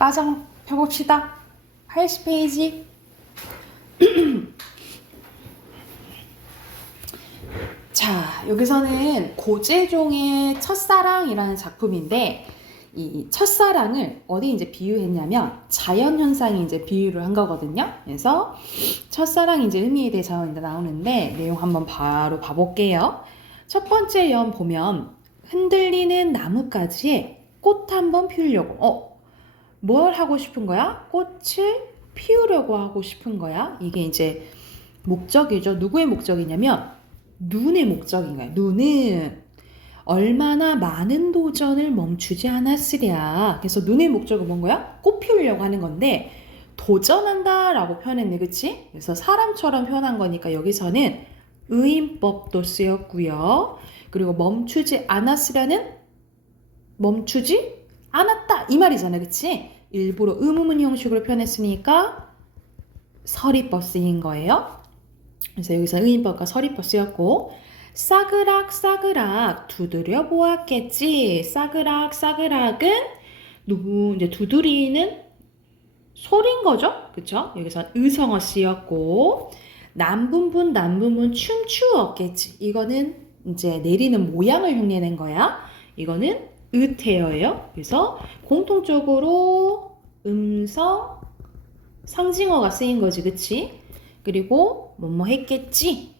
빠져 펴봅시다. 80페이지. 자, 여기서는 고재종의 첫사랑이라는 작품인데, 이 첫사랑을 어디 이제 비유했냐면 자연현상이 이제 비유를 한 거거든요. 그래서 첫사랑 이제 의미에 대해서 이제 나오는데 내용 한번 바로 봐볼게요. 첫 번째 연 보면 흔들리는 나뭇가지에 꽃 한번 피우려고. 뭘 하고 싶은 거야? 꽃을 피우려고 하고 싶은 거야. 이게 이제 목적이죠. 누구의 목적이냐면 눈의 목적인 거야. 눈은 얼마나 많은 도전을 멈추지 않았으랴. 그래서 눈의 목적은 뭔 거야? 꽃 피우려고 하는 건데 도전한다 라고 표현했네. 그치? 그래서 사람처럼 표현한 거니까 여기서는 의인법도 쓰였고요. 그리고 멈추지 않았으랴는 멈추지 않았다 이 말이잖아. 그치? 일부러 의문문 형식으로 표현했으니까 서리법 쓰인 거예요. 그래서 여기서 의인법과 서리법 쓰였고, 싸그락 싸그락 두드려 보았겠지. 싸그락 싸그락은 누구 이제 두드리는 소리인 거죠. 그쵸? 여기서 의성어 쓰였고, 남분분 춤추었겠지. 이거는 이제 내리는 모양을 흉내낸 거야. 이거는 의태어예요. 그래서 공통적으로 음성 상징어가 쓰인 거지. 그치? 그리고 뭐뭐 했겠지,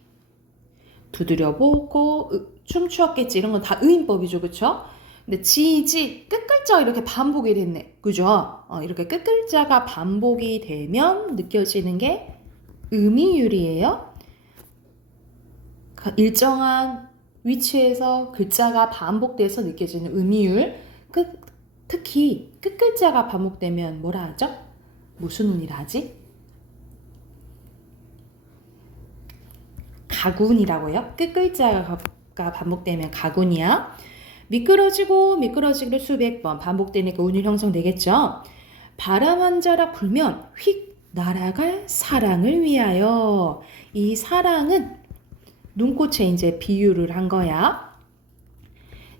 두드려보고 춤추었겠지, 이런 건 다 의인법이죠. 그쵸? 근데 지지 끝글자가 이렇게 반복이 됐네. 그죠? 이렇게 끝글자가 반복이 되면 느껴지는 게 음이율이에요. 일정한 위치에서 글자가 반복돼서 느껴지는 음이율. 특히 끝글자가 반복되면 뭐라 하죠? 무슨 운이라 하지? 가군이라고요. 끝글자가 반복되면 가군이야. 미끄러지고 미끄러지기를 수백 번 반복되니까 운율 형성되겠죠. 바람 한 자락 불면 휙 날아갈 사랑을 위하여. 이 사랑은 눈꽃에 이제 비유를 한 거야.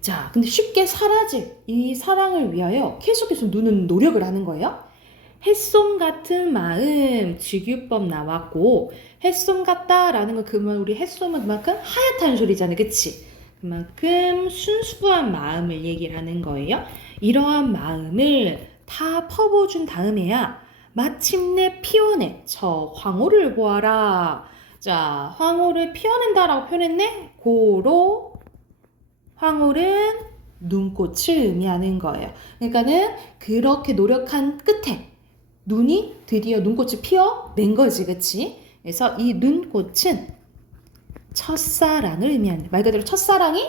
자, 근데 쉽게 사라질 이 사랑을 위하여 계속해서 눈은 노력을 하는 거예요. 햇솜 같은 마음, 직유법 나왔고, 햇솜 같다라는 건 그만 우리 햇솜은 그만큼 하얗다는 소리잖아요. 그치? 그만큼 순수한 마음을 얘기를 하는 거예요. 이러한 마음을 다 퍼부어준 다음에야 마침내 피워내 저 황홀을 보아라. 자, 황홀을 피워낸다라고 표현했네. 고로 황홀은 눈꽃을 의미하는 거예요. 그러니까는 그렇게 노력한 끝에 눈이 드디어 눈꽃이 피어낸 거지. 그치? 그래서 이 눈꽃은 첫사랑을 의미하는, 말 그대로 첫사랑이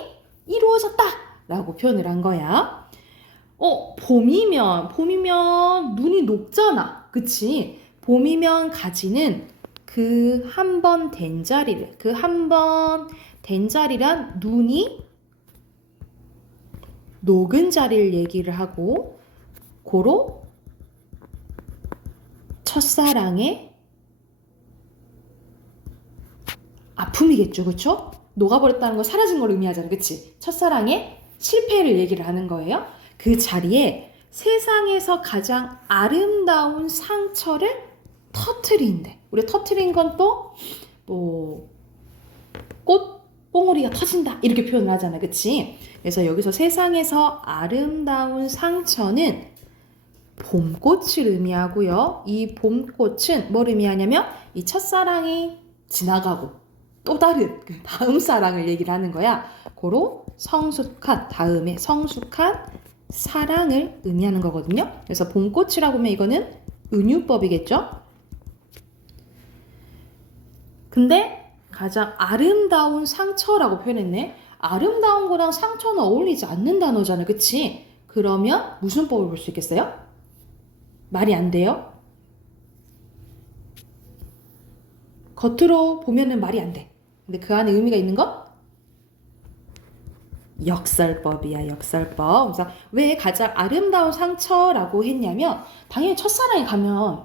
이루어졌다 라고 표현을 한 거야. 봄이면 눈이 녹잖아. 그치? 봄이면 가지는 그 한 번 된 자리를, 그 한 번 된 자리란 눈이 녹은 자리를 얘기를 하고, 고로 첫사랑의 아픔이겠죠. 그쵸? 녹아버렸다는 거, 사라진 걸 의미하잖아. 그치? 첫사랑의 실패를 얘기를 하는 거예요. 그 자리에 세상에서 가장 아름다운 상처를 터트린대. 우리 터트린 건 또 꽃봉오리가 터진다 이렇게 표현을 하잖아. 그치? 그래서 여기서 세상에서 아름다운 상처는 봄꽃을 의미하고요. 이 봄꽃은 뭘 의미하냐면 이 첫사랑이 지나가고 또 다른 그 다음 사랑을 얘기를 하는 거야. 고로 성숙한, 다음에 성숙한 사랑을 의미하는 거거든요. 그래서 봄꽃이라고 하면 이거는 은유법이겠죠. 근데 가장 아름다운 상처라고 표현했네. 아름다운 거랑 상처는 어울리지 않는 단어잖아. 그치? 그러면 무슨 법을 볼 수 있겠어요? 말이 안 돼요. 겉으로 보면은 말이 안 돼. 근데 그 안에 의미가 있는 거? 역설법이야, 역설법. 그래서 왜 가장 아름다운 상처라고 했냐면 당연히 첫사랑에 가면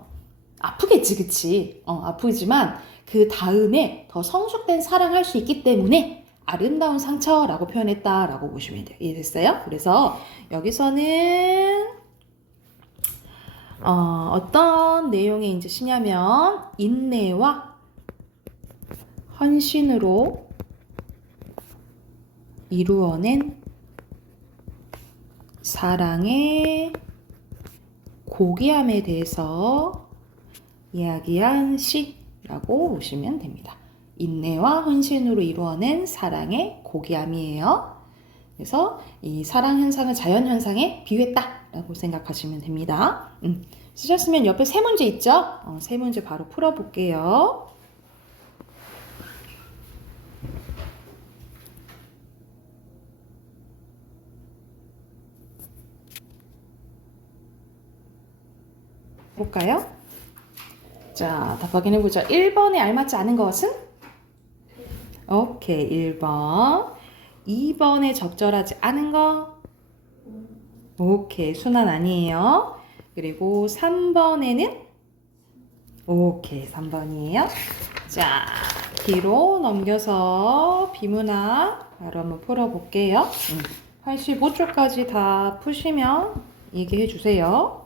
아프겠지. 그치? 아프지만 그 다음에 더 성숙된 사랑할 수 있기 때문에 아름다운 상처라고 표현했다라고 보시면 돼요. 이해됐어요? 그래서 여기서는 어떤 내용의 이제 시냐면 인내와 헌신으로 이루어낸 사랑의 고귀함에 대해서 이야기한 시라고 보시면 됩니다. 인내와 헌신으로 이루어낸 사랑의 고귀함이에요. 그래서 이 사랑 현상을 자연 현상에 비유했다라고 생각하시면 됩니다. 쓰셨으면 옆에 세 문제 있죠? 세 문제 바로 풀어볼게요. 볼까요? 자, 답 확인해보자. 1번에 알맞지 않은 것은? 오케이, 1번. 2번에 적절하지 않은 거? 오케이, 순환 아니에요. 그리고 3번에는? 오케이, 3번이에요. 자, 뒤로 넘겨서 비문학 바로 한번 풀어볼게요. 85초까지 다 푸시면 얘기해 주세요.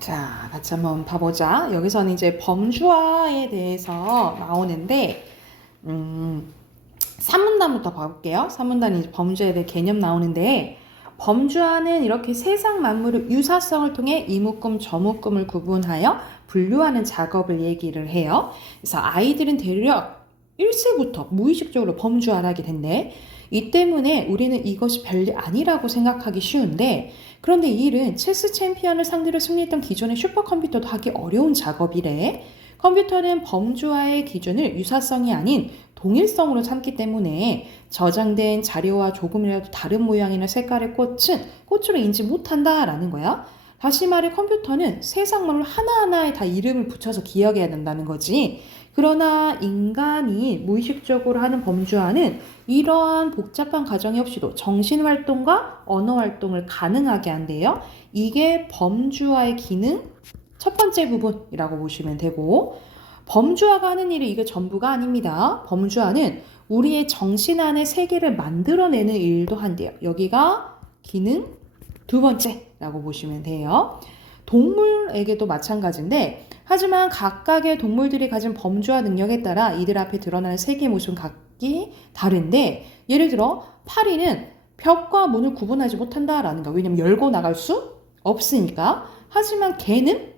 자, 같이 한번 봐보자. 여기서는 이제 범주화에 대해서 나오는데, 3문단부터 봐볼게요. 3문단이 이제 범주에 대해 개념 나오는데, 범주화는 이렇게 세상 만물의 유사성을 통해 이묶음, 저묶음을 구분하여 분류하는 작업을 얘기를 해요. 그래서 아이들은 대략 1세부터 무의식적으로 범주화를 하게 된대. 이 때문에 우리는 이것이 별일 아니라고 생각하기 쉬운데, 그런데 이 일은 체스 챔피언을 상대로 승리했던 기존의 슈퍼컴퓨터도 하기 어려운 작업이래. 컴퓨터는 범주화의 기준을 유사성이 아닌 동일성으로 삼기 때문에 저장된 자료와 조금이라도 다른 모양이나 색깔의 꽃으로 인지 못한다라는 거야. 다시 말해 컴퓨터는 세상 만물 하나하나에 다 이름을 붙여서 기억해야 된다는 거지. 그러나 인간이 무의식적으로 하는 범주화는 이러한 복잡한 과정이 없이도 정신활동과 언어활동을 가능하게 한대요. 이게 범주화의 기능 첫 번째 부분이라고 보시면 되고, 범주화가 하는 일이 이게 전부가 아닙니다. 범주화는 우리의 정신 안의 세계를 만들어내는 일도 한대요. 여기가 기능 두 번째라고 보시면 돼요. 동물에게도 마찬가지인데, 하지만 각각의 동물들이 가진 범주화 능력에 따라 이들 앞에 드러나는 세계의 모습은 각기 다른데, 예를 들어 파리는 벽과 문을 구분하지 못한다라는 거. 왜냐면 열고 나갈 수 없으니까. 하지만 개는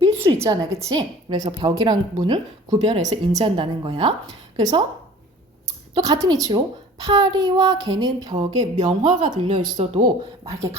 밀 수 있잖아, 그치? 그래서 벽이랑 문을 구별해서 인지한다는 거야. 그래서 또 같은 이치로 파리와 개는 벽에 명화가 들려 있어도 막 이렇게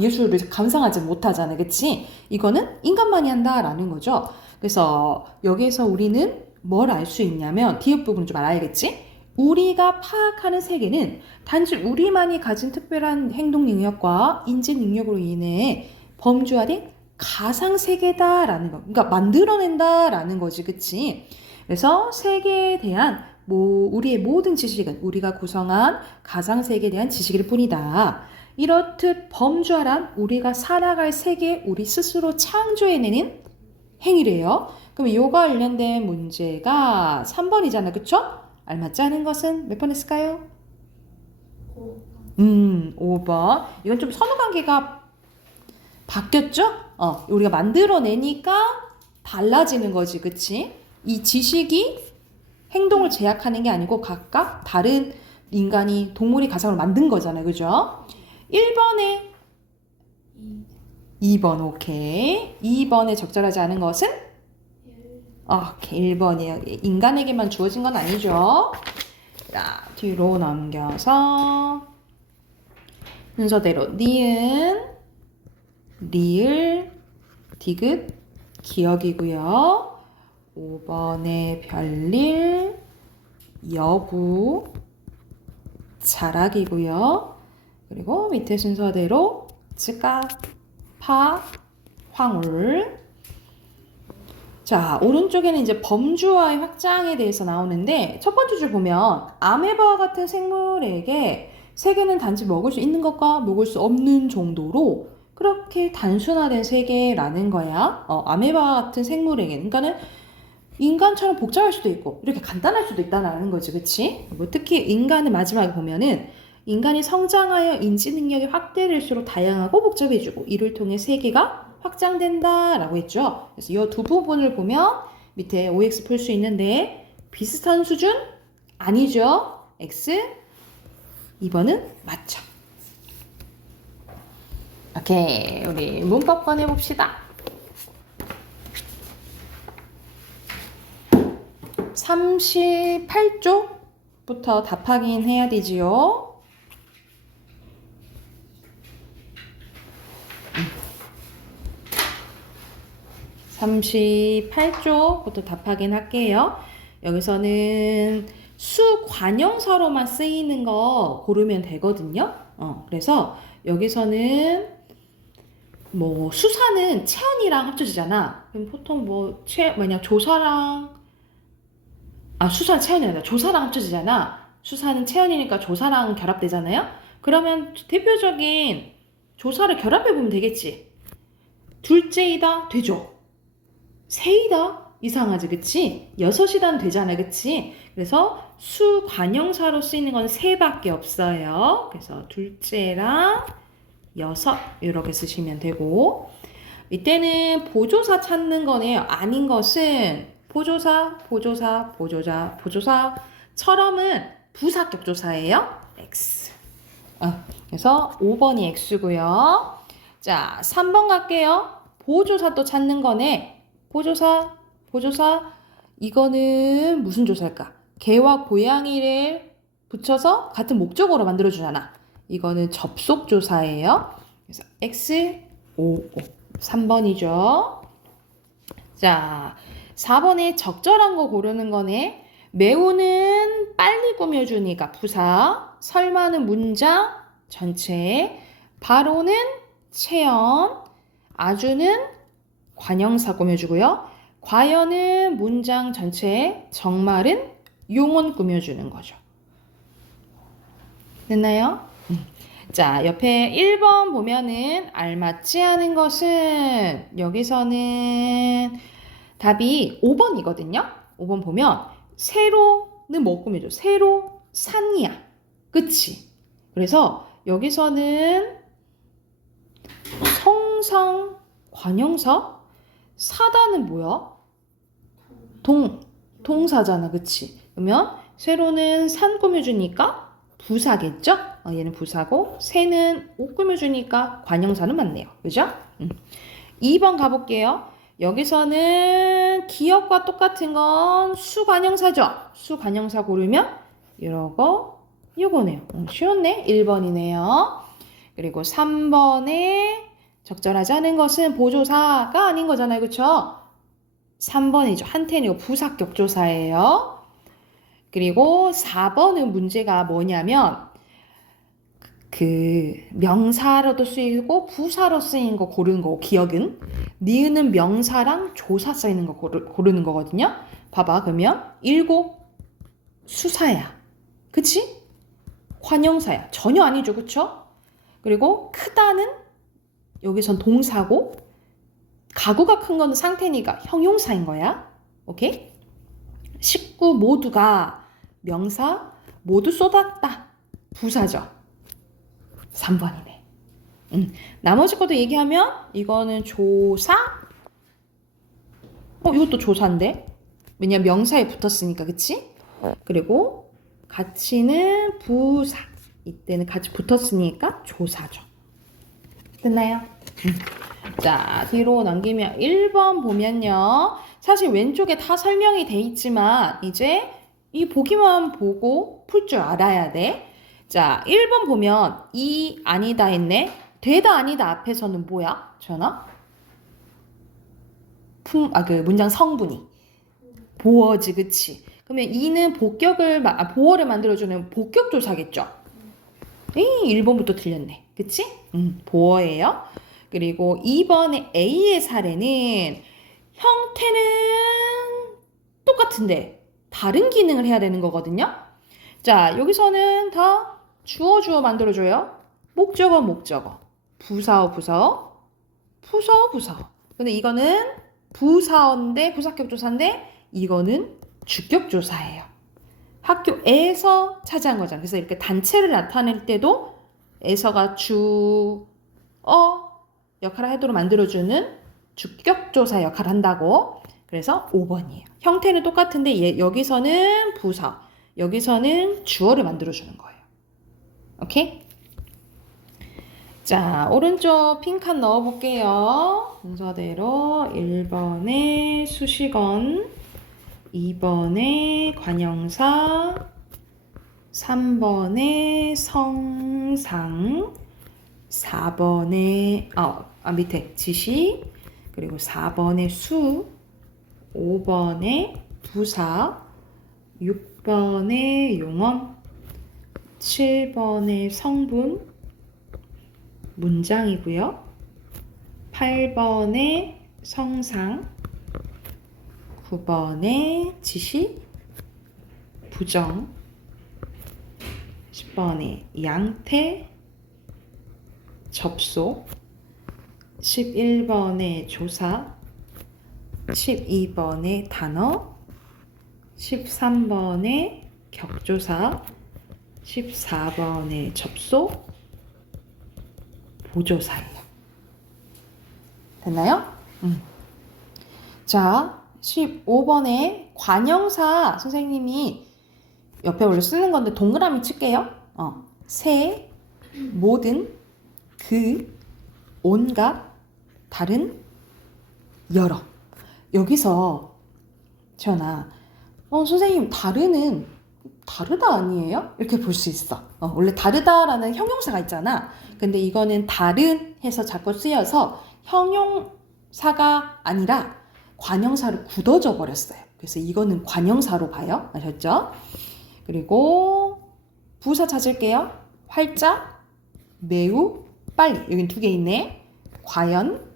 예술을 감상하지 못하잖아, 그치? 이거는 인간만이 한다라는 거죠. 그래서 여기에서 우리는 뭘 알 수 있냐면, 뒤에 부분 좀 알아야겠지? 우리가 파악하는 세계는 단지 우리만이 가진 특별한 행동 능력과 인지 능력으로 인해 범주화된 가상세계다라는 거. 그러니까 만들어낸다라는 거지, 그치? 그래서 세계에 대한 우리의 모든 지식은 우리가 구성한 가상세계에 대한 지식일 뿐이다. 이렇듯 범주화란 우리가 살아갈 세계 우리 스스로 창조해내는 행위래요. 그럼 이거와 관련된 문제가 3번이잖아, 그쵸? 알맞지 않은 것은 몇 번 했을까요? 5번. 이건 좀 선후관계가 바뀌었죠? 우리가 만들어내니까 달라지는 거지, 그치? 이 지식이 행동을 제약하는 게 아니고 각각 다른 인간이 동물이 가상으로 만든 거잖아요, 그죠? 1번에 2번, 오케이. 2번에 적절하지 않은 것은? 오케이, 1번이에요. 인간에게만 주어진 건 아니죠. 자, 뒤로 넘겨서 순서대로 니은, 리을, 디귿, 기억이고요. 5번에 별일, 여부, 자락이고요. 그리고 밑에 순서대로 쯔까, 파, 황울. 자, 오른쪽에는 이제 범주와의 확장에 대해서 나오는데 첫 번째 줄 보면 아메바와 같은 생물에게 세계는 단지 먹을 수 있는 것과 먹을 수 없는 정도로 그렇게 단순화된 세계라는 거야. 아메바와 같은 생물에게. 그러니까는 인간처럼 복잡할 수도 있고 이렇게 간단할 수도 있다는 거지, 그치? 뭐 특히 인간은 마지막에 보면은 인간이 성장하여 인지 능력이 확대될수록 다양하고 복잡해지고 이를 통해 세계가 확장된다라고 했죠. 그래서 이 두 부분을 보면 밑에 OX 풀 수 있는데 비슷한 수준? 아니죠. X 2번은 맞죠. 오케이, 우리 문법 꺼내봅시다. 38쪽부터 답 확인해야 되지요. 38쪽부터 답 확인할게요. 여기서는 수관형사로만 쓰이는 거 고르면 되거든요. 그래서 여기서는 뭐 수사는 체언이랑 합쳐지잖아. 그럼 보통 만약 조사랑 수사는 체언이 아니라 조사랑 합쳐지잖아. 수사는 체언이니까 조사랑 결합되잖아요. 그러면 대표적인 조사를 결합해보면 되겠지. 둘째이다 되죠. 세이다 이상하지, 그치? 여섯이다는 되잖아, 그치? 그래서 수관형사로 쓰이는 건 세밖에 없어요. 그래서 둘째랑 여섯 이렇게 쓰시면 되고, 이때는 보조사 찾는 거네요. 아닌 것은 보조사처럼은 부사격조사예요. X. 그래서 5번이 X고요. 자, 3번 갈게요. 보조사 또 찾는 거네. 보조사. 이거는 무슨 조사일까? 개와 고양이를 붙여서 같은 목적으로 만들어주잖아. 이거는 접속조사예요. 그래서 X, 5. 3번이죠. 자, 4번에 적절한 거 고르는 거네. 매우는 빨리 꾸며주니까 부사, 설마는 문장 전체, 바로는 체언, 아주는 관형사 꾸며주고요. 과연은 문장 전체, 정말은 용언 꾸며주는 거죠. 됐나요? 자, 옆에 1번 보면은 알맞지 않은 것은 여기서는 답이 5번이거든요. 5번 보면 세로는 뭐 꾸며줘? 세로 산이야. 그치? 그래서 여기서는 성상 관형사? 사다는 뭐야? 동사잖아. 그치? 그러면 세로는 산 꾸며주니까 부사겠죠? 얘는 부사고 새는 옷 꾸며주니까 관형사는 맞네요. 그죠? 2번 가볼게요. 여기서는 기억과 똑같은 건 수관형사죠. 수관형사 고르면 요거네요. 쉬웠네. 1번이네요. 그리고 3번에 적절하지 않은 것은 보조사가 아닌 거잖아요. 그쵸? 3번이죠. 한텐이고 부사격조사예요. 그리고 4번은 문제가 뭐냐면 그 명사로도 쓰이고 부사로 쓰인 거 고르는 거고, 기억은 니은은 명사랑 조사 쓰이는 거 고르는 거거든요. 봐봐. 그러면 7 수사야. 그치? 관형사야. 전혀 아니죠. 그쵸? 그리고 크다는 여기선 동사고, 가구가 큰 거는 상태니까 형용사인 거야. 오케이? 19 모두가 명사, 모두 쏟았다. 부사죠. 3번이네. 나머지 것도 얘기하면 이거는 조사. 이것도 조사인데. 왜냐면 명사에 붙었으니까, 그치? 그리고 가치는 부사. 이때는 같이 붙었으니까 조사죠. 됐나요? 자, 뒤로 넘기면 1번 보면요. 사실 왼쪽에 다 설명이 돼 있지만 이제 이 보기만 보고 풀 줄 알아야 돼. 자, 1번 보면 이 아니다 했네. 되다 아니다 앞에서는 뭐야? 전화? 그 문장 성분이 보어지, 그치? 그러면 이는 보어를 만들어주는 복격조사겠죠? 1번부터 틀렸네. 그치? 보어예요. 그리고 2번의 A의 사례는 형태는 똑같은데 다른 기능을 해야 되는 거거든요. 자, 여기서는 다 주어 만들어줘요. 목적어, 부사어, 부사어. 근데 이거는 부사어인데, 부사격조사인데 이거는 주격조사예요. 학교에서 차지한 거잖아요. 그래서 이렇게 단체를 나타낼 때도 에서가 주어 역할을 하도록 만들어주는 주격조사 역할을 한다고. 그래서 5번이에요. 형태는 똑같은데 여기서는 부사, 여기서는 주어를 만들어주는 거예요. 오케이? 자, 오른쪽 빈칸 넣어볼게요. 순서대로 1번에 수식원, 2번에 관형사, 3번에 성상, 4번에 밑에 지시, 그리고 4번에 수, 5번에 부사, 6번에 용언, 7번에 성분, 문장이고요. 8번에 성상, 9번에 지시, 부정, 10번에 양태, 접속, 11번에 조사, 12번에 단어, 13번에 격조사, 14번에 접속, 보조사예요. 됐나요? 자, 15번에 관형사 선생님이 옆에 원래 쓰는 건데 동그라미 칠게요. 새, 모든, 그, 온갖, 다른, 여러. 여기서 지연아, 선생님 다르는 다르다 아니에요? 이렇게 볼 수 있어. 원래 다르다라는 형용사가 있잖아. 근데 이거는 다른 해서 자꾸 쓰여서 형용사가 아니라 관형사로 굳어져 버렸어요. 그래서 이거는 관형사로 봐요. 아셨죠? 그리고 부사 찾을게요. 활짝, 매우, 빨리. 여긴 2개 있네. 과연,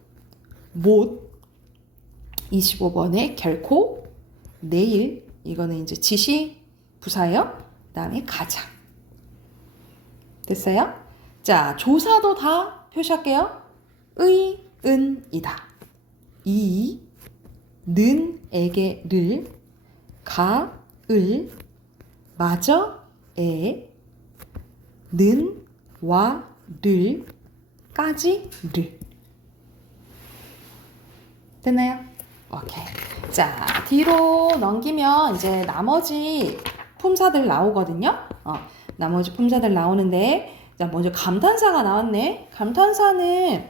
못, 25번에 결코, 내일. 이거는 이제 지시, 부사예요. 그 다음에 가장. 됐어요? 자, 조사도 다 표시할게요. 의, 은, 이다. 이, 는, 에게, 를, 가, 을, 마저, 에, 는, 와, 를, 까지, 를. 됐나요? 오케이. 자, 뒤로 넘기면 이제 나머지 품사들 나오거든요. 나머지 품사들 나오는데, 자, 먼저 감탄사가 나왔네. 감탄사는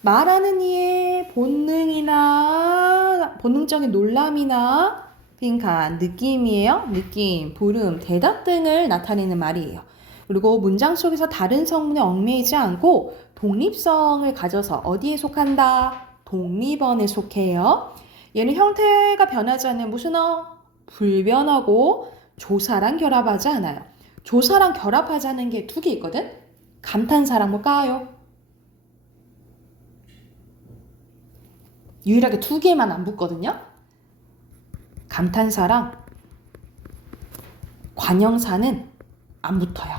말하는 이의 본능이나 본능적인 놀람이나 빈칸, 느낌이에요. 느낌, 부름, 대답 등을 나타내는 말이에요. 그리고 문장 속에서 다른 성분에 얽매이지 않고 독립성을 가져서 어디에 속한다? 독립어에 속해요. 얘는 형태가 변하지 않는 무슨 불변하고 조사랑 결합하지 않아요. 조사랑 결합하지 않은 게 2개 있거든? 감탄사랑 뭘까요? 유일하게 2개만 안 붙거든요? 감탄사랑 관형사는 안 붙어요.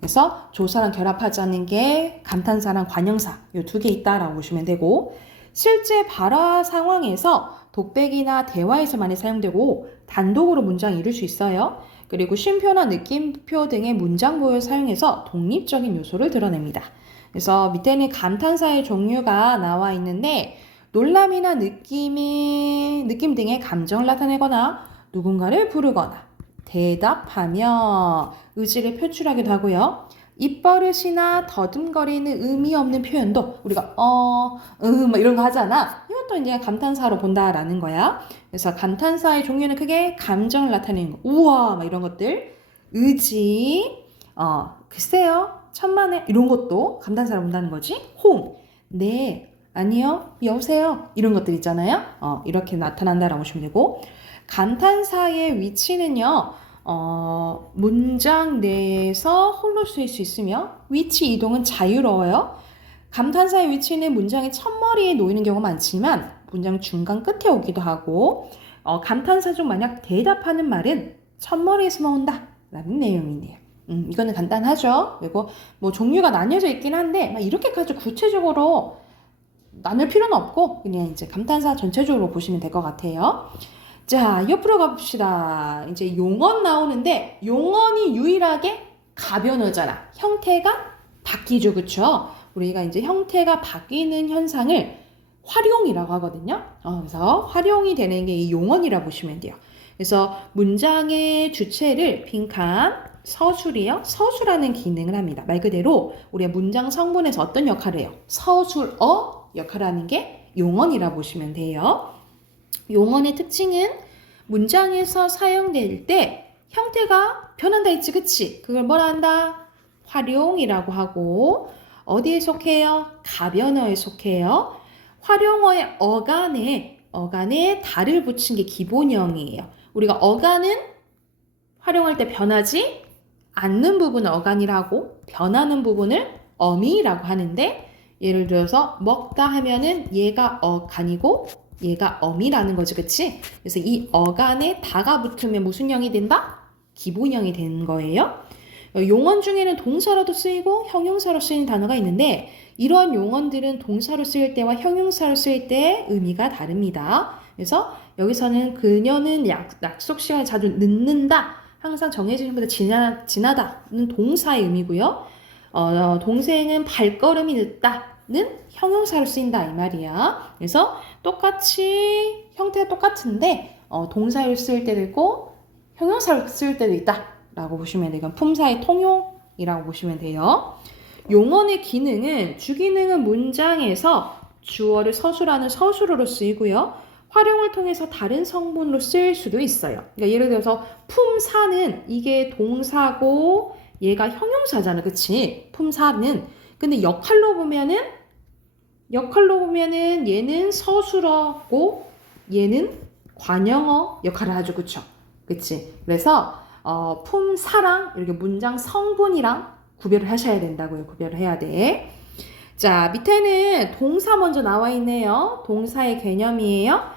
그래서 조사랑 결합하지 않는 게 감탄사랑 관형사 이 2개 있다라고 보시면 되고, 실제 발화 상황에서 독백이나 대화에서 많이 사용되고 단독으로 문장을 이룰 수 있어요. 그리고 쉼표나 느낌표 등의 문장 보호를 사용해서 독립적인 요소를 드러냅니다. 그래서 밑에는 감탄사의 종류가 나와 있는데, 놀람이나 느낌 등의 감정을 나타내거나 누군가를 부르거나 대답하며 의지를 표출하기도 하고요. 입버릇이나 더듬거리는 의미 없는 표현도 우리가 막 이런 거 하잖아. 이것도 이제 감탄사로 본다라는 거야. 그래서 감탄사의 종류는 크게 감정을 나타내는 거, 우와 막 이런 것들, 의지, 글쎄요, 천만에 이런 것도 감탄사로 본다는 거지. 홍, 네, 아니요, 여보세요 이런 것들 있잖아요. 이렇게 나타난다라고 보시면 되고, 감탄사의 위치는요, 문장 내에서 홀로 쓰일 수 있으며 위치 이동은 자유로워요. 감탄사의 위치는 문장의 첫머리에 놓이는 경우가 많지만 문장 중간 끝에 오기도 하고 감탄사 중 만약 대답하는 말은 첫머리에서 나온다 라는 내용이네요. 이거는 간단하죠. 그리고 뭐 종류가 나뉘어져 있긴 한데 막 이렇게까지 구체적으로 나눌 필요는 없고 그냥 이제 감탄사 전체적으로 보시면 될 것 같아요. 자, 옆으로 가봅시다. 이제 용언 나오는데 용언이 유일하게 가변어잖아. 형태가 바뀌죠, 그쵸? 우리가 이제 형태가 바뀌는 현상을 활용이라고 하거든요. 그래서 활용이 되는 게 이 용언이라고 보시면 돼요. 그래서 문장의 주체를 빈칸 서술이요. 서술하는 기능을 합니다. 말 그대로 우리가 문장 성분에서 어떤 역할을 해요? 서술어 역할을 하는 게 용언이라고 보시면 돼요. 용언의 특징은 문장에서 사용될 때 형태가 변한다 했지, 그치? 그걸 뭐라 한다? 활용이라고 하고 어디에 속해요? 가변어에 속해요. 활용어의 어간에 달을 붙인 게 기본형이에요. 우리가 어간은 활용할 때 변하지 않는 부분을 어간이라고 변하는 부분을 어미라고 하는데 예를 들어서 먹다 하면은 얘가 어간이고 얘가 어미라는 거지, 그치? 그래서 이 어간에 다가 붙으면 무슨 형이 된다? 기본형이 되는 거예요. 용언 중에는 동사로도 쓰이고 형용사로 쓰이는 단어가 있는데 이런 용언들은 동사로 쓰일 때와 형용사로 쓰일 때 의미가 다릅니다. 그래서 여기서는 그녀는 약속 시간에 자주 늦는다. 항상 정해진 시간보다 지나다는 동사의 의미고요. 동생은 발걸음이 늦다는 형용사로 쓰인다 이 말이야. 그래서 똑같이 형태가 똑같은데 동사로 쓰일 때도 있고 형용사로 쓰일 때도 있다. 라고 보시면 돼요. 이건 품사의 통용이라고 보시면 돼요. 용언의 기능은 주기능은 문장에서 주어를 서술하는 서술어로 쓰이고요. 활용을 통해서 다른 성분으로 쓰일 수도 있어요. 그러니까 예를 들어서 품사는 이게 동사고 얘가 형용사잖아. 그치? 품사는. 근데 역할로 보면은 얘는 서술어고 얘는 관형어 역할을 하죠. 그쵸? 그치? 그래서 품사랑 이렇게 문장 성분이랑 구별을 하셔야 된다고요. 구별을 해야 돼. 자, 밑에는 동사 먼저 나와 있네요. 동사의 개념이에요.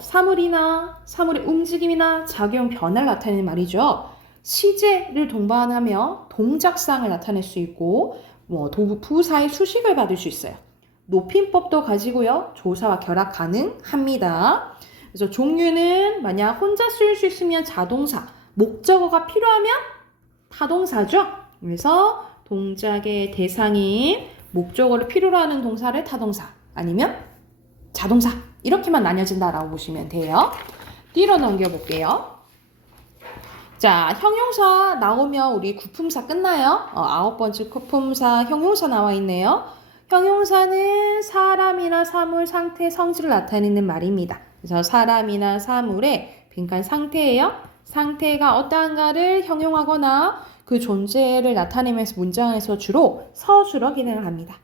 사물의 움직임이나 작용 변화를 나타내는 말이죠. 시제를 동반하며 동작상을 나타낼 수 있고 부사의 수식을 받을 수 있어요. 높임법도 가지고요. 조사와 결합 가능합니다. 그래서 종류는 만약 혼자 쓸 수 있으면 자동사, 목적어가 필요하면 타동사죠. 그래서 동작의 대상인 목적어를 필요로 하는 동사를 타동사 아니면 자동사 이렇게만 나뉘어진다라고 보시면 돼요. 뒤로 넘겨볼게요. 자, 형용사 나오면 우리 구품사 끝나요. 9번째 구품사 형용사 나와 있네요. 형용사는 사람이나 사물, 상태, 성질을 나타내는 말입니다. 그래서 사람이나 사물의 빈칸 상태예요. 상태가 어떠한가를 형용하거나 그 존재를 나타내면서 문장에서 주로 서술어 기능을 합니다.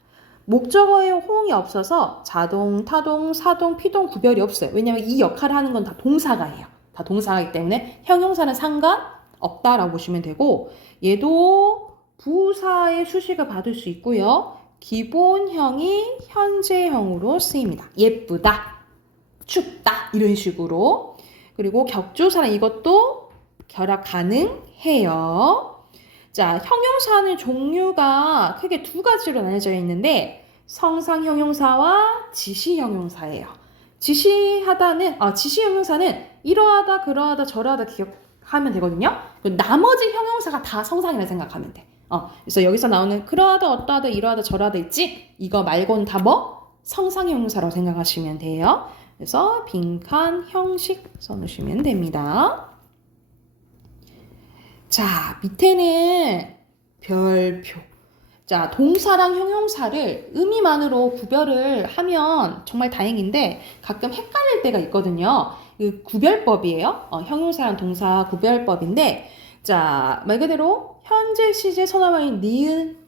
목적어에 호응이 없어서 자동, 타동, 사동, 피동 구별이 없어요. 왜냐하면 이 역할을 하는 건 다 동사가 해요. 다 동사이기 때문에 형용사는 상관없다라고 보시면 되고 얘도 부사의 수식을 받을 수 있고요. 기본형이 현재형으로 쓰입니다. 예쁘다, 춥다 이런 식으로. 그리고 격조사는 이것도 결합 가능해요. 자, 형용사는 종류가 크게 두 가지로 나눠져 있는데 성상 형용사와 지시 형용사예요. 지시 형용사는 이러하다, 그러하다, 저러하다 기억하면 되거든요. 나머지 형용사가 다 성상이라 생각하면 돼. 그래서 여기서 나오는 그러하다, 어떠하다, 이러하다, 저러하다 있지? 이거 말고는 다 성상 형용사라고 생각하시면 돼요. 그래서 빈칸 형식 써놓으시면 됩니다. 자, 밑에는 별표. 자, 동사랑 형용사를 의미만으로 구별을 하면 정말 다행인데 가끔 헷갈릴 때가 있거든요. 그 구별법이에요. 형용사랑 동사 구별법인데 자, 말 그대로 현재 시제 선어말인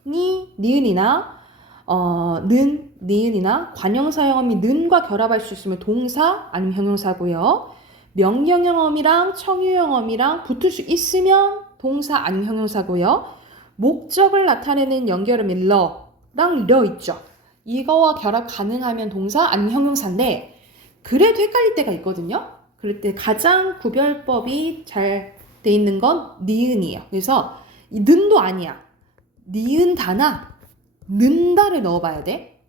니은이나 니은이나 관형사형어미 는과 결합할 수 있으면 동사 아니면 형용사고요. 명령형어미랑 청유형어미랑 붙을 수 있으면 동사 아니면 형용사고요. 목적을 나타내는 연결음이 러랑 려 있죠. 이거와 결합 가능하면 동사 아니면 형용사인데 그래도 헷갈릴 때가 있거든요. 그럴 때 가장 구별법이 잘 돼 있는 건 니은이에요. 그래서 이 는도 아니야. 니은다나 는다를 넣어봐야 돼.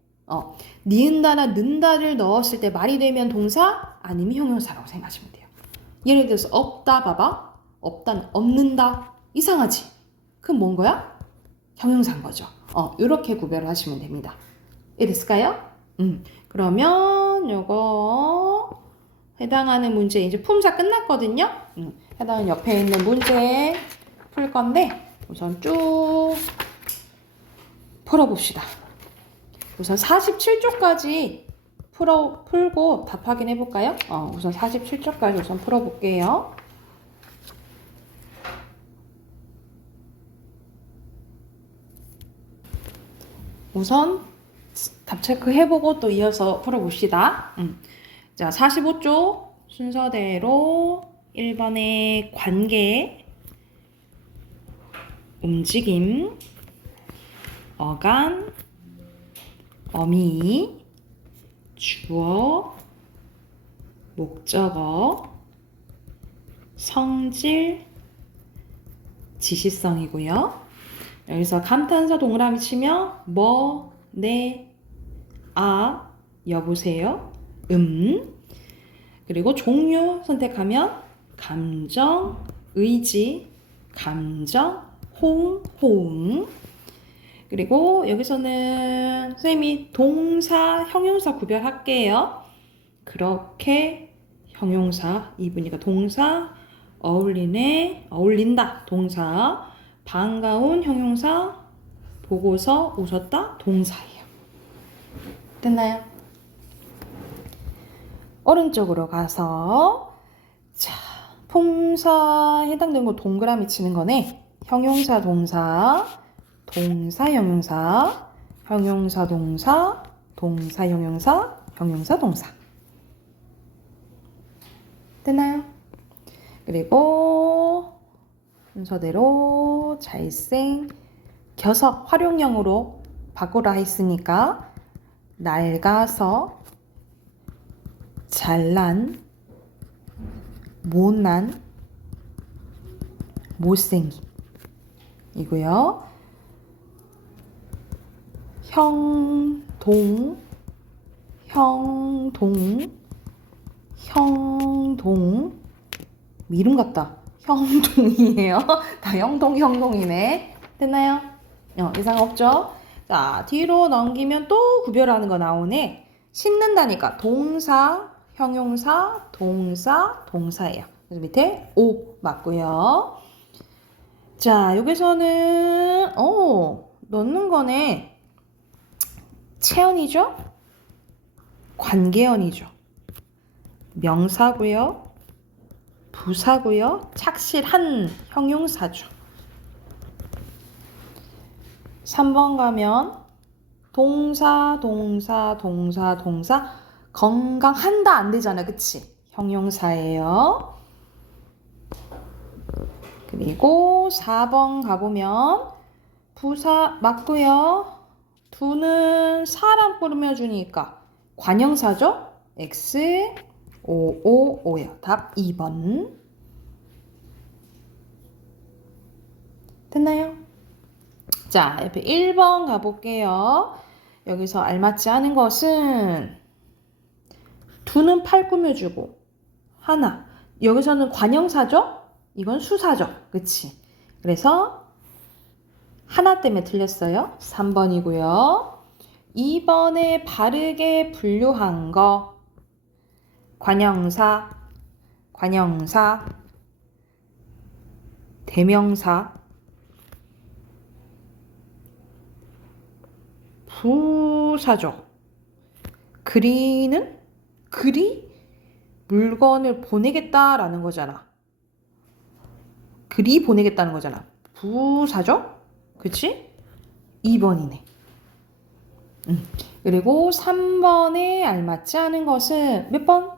니은다나 는다를 넣었을 때 말이 되면 동사 아니면 형용사라고 생각하시면 돼요. 예를 들어서 없다 봐봐. 없다는 없는다. 이상하지? 그럼 뭔 거야? 형용사인 거죠. 이렇게 구별을 하시면 됩니다. 이해됐을까요? 그러면 요거 해당하는 문제 이제 품사 끝났거든요. 해당하는 옆에 있는 문제 풀 건데 우선 쭉 풀어봅시다. 우선 47쪽까지 풀고 답 확인해 볼까요? 우선 47쪽까지 우선 풀어볼게요. 우선 답 체크해보고 또 이어서 풀어봅시다. 자, 45쪽 순서대로 1번의 관계, 움직임, 어간, 어미, 주어, 목적어, 성질, 지시성이고요. 여기서 감탄사 동그라미 치면 뭐, 네, 아, 여보세요, 그리고 종류 선택하면 감정, 의지, 감정, 호응. 그리고 여기서는 선생님이 동사, 형용사 구별할게요. 그렇게 형용사, 이분이가 동사, 어울리네, 어울린다, 동사, 반가운 형용사, 보고서 웃었다, 동사예요. 됐나요? 오른쪽으로 가서 자, 품사 해당되는 거 동그라미 치는 거네. 형용사, 동사, 동사, 형용사, 형용사, 동사, 동사, 형용사, 형용사, 동사. 됐나요? 그리고 순서대로 잘생, 겨서 활용형으로 바꾸라 했으니까 낡아서, 잘난, 못난, 못생김 이고요. 형, 동, 이름 같다. 형동이에요. 다 형동이네. 됐나요? 이상 없죠? 자, 뒤로 넘기면 또 구별하는 거 나오네. 씻는다니까 동사, 형용사, 동사, 동사예요. 그래서 밑에 오 맞고요. 자, 여기서는 넣는 거네. 체언이죠? 관계언이죠. 명사고요. 부사고요. 착실한 형용사죠. 3번 가면 동사, 건강한다 안 되잖아. 그치? 형용사예요. 그리고 4번 가보면 부사 맞고요. 두는 사람 꾸며주니까 관형사죠? X, O야. 답 2번. 됐나요? 자, 옆에 1번 가볼게요. 여기서 알맞지 않은 것은 두는 팔 꾸며주고 하나. 여기서는 관형사죠? 이건 수사죠. 그치? 그래서 하나 때문에 틀렸어요. 3번이고요. 2번에 바르게 분류한 거 관형사, 대명사, 부사죠. 그리는 물건을 보내겠다라는 거잖아. 그리 보내겠다는 거잖아. 부사죠? 그치? 2번이네. 그리고 3번에 알맞지 않은 것은 몇 번?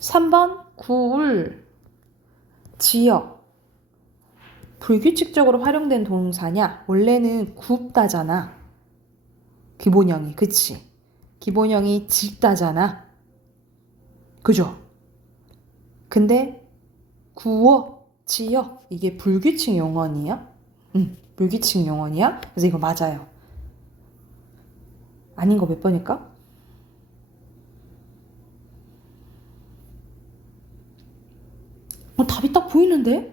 3번 구울, 지역. 불규칙적으로 활용된 동사냐? 원래는 굽다잖아. 기본형이. 그치? 기본형이 짙다잖아. 그죠? 근데 구어, 지어 이게 불규칙 용언이야? 불규칙 용언이야? 그래서 이거 맞아요. 아닌 거 몇 번일까? 답이 딱 보이는데?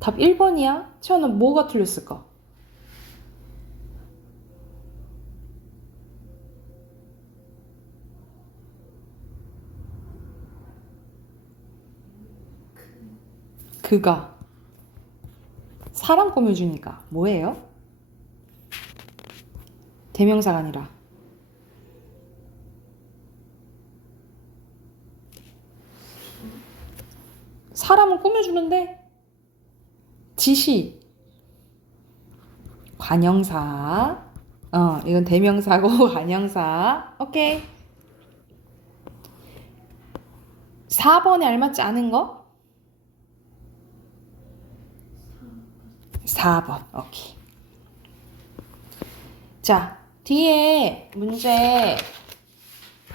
답 1번이야? 채연은 뭐가 틀렸을까? 그가 사람 꾸며주니까 뭐예요? 대명사가 아니라 사람을 꾸며주는데 지시 관형사 이건 대명사고 관형사. 오케이. 4번에 알맞지 않은 거? 4번. 오케이. 자, 뒤에 문제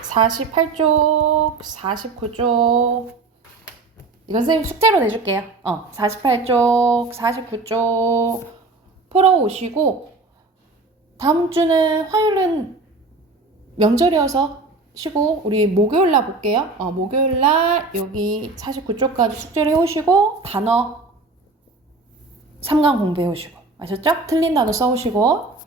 48쪽, 49쪽 이건 선생님 숙제로 내줄게요. 48쪽, 49쪽 풀어오시고 다음 주는 화요일은 명절이어서 쉬고 우리 목요일날 볼게요. 목요일날 여기 49쪽까지 숙제를 해오시고 단어 3강 공부해오시고 아셨죠? 틀린 단어 써오시고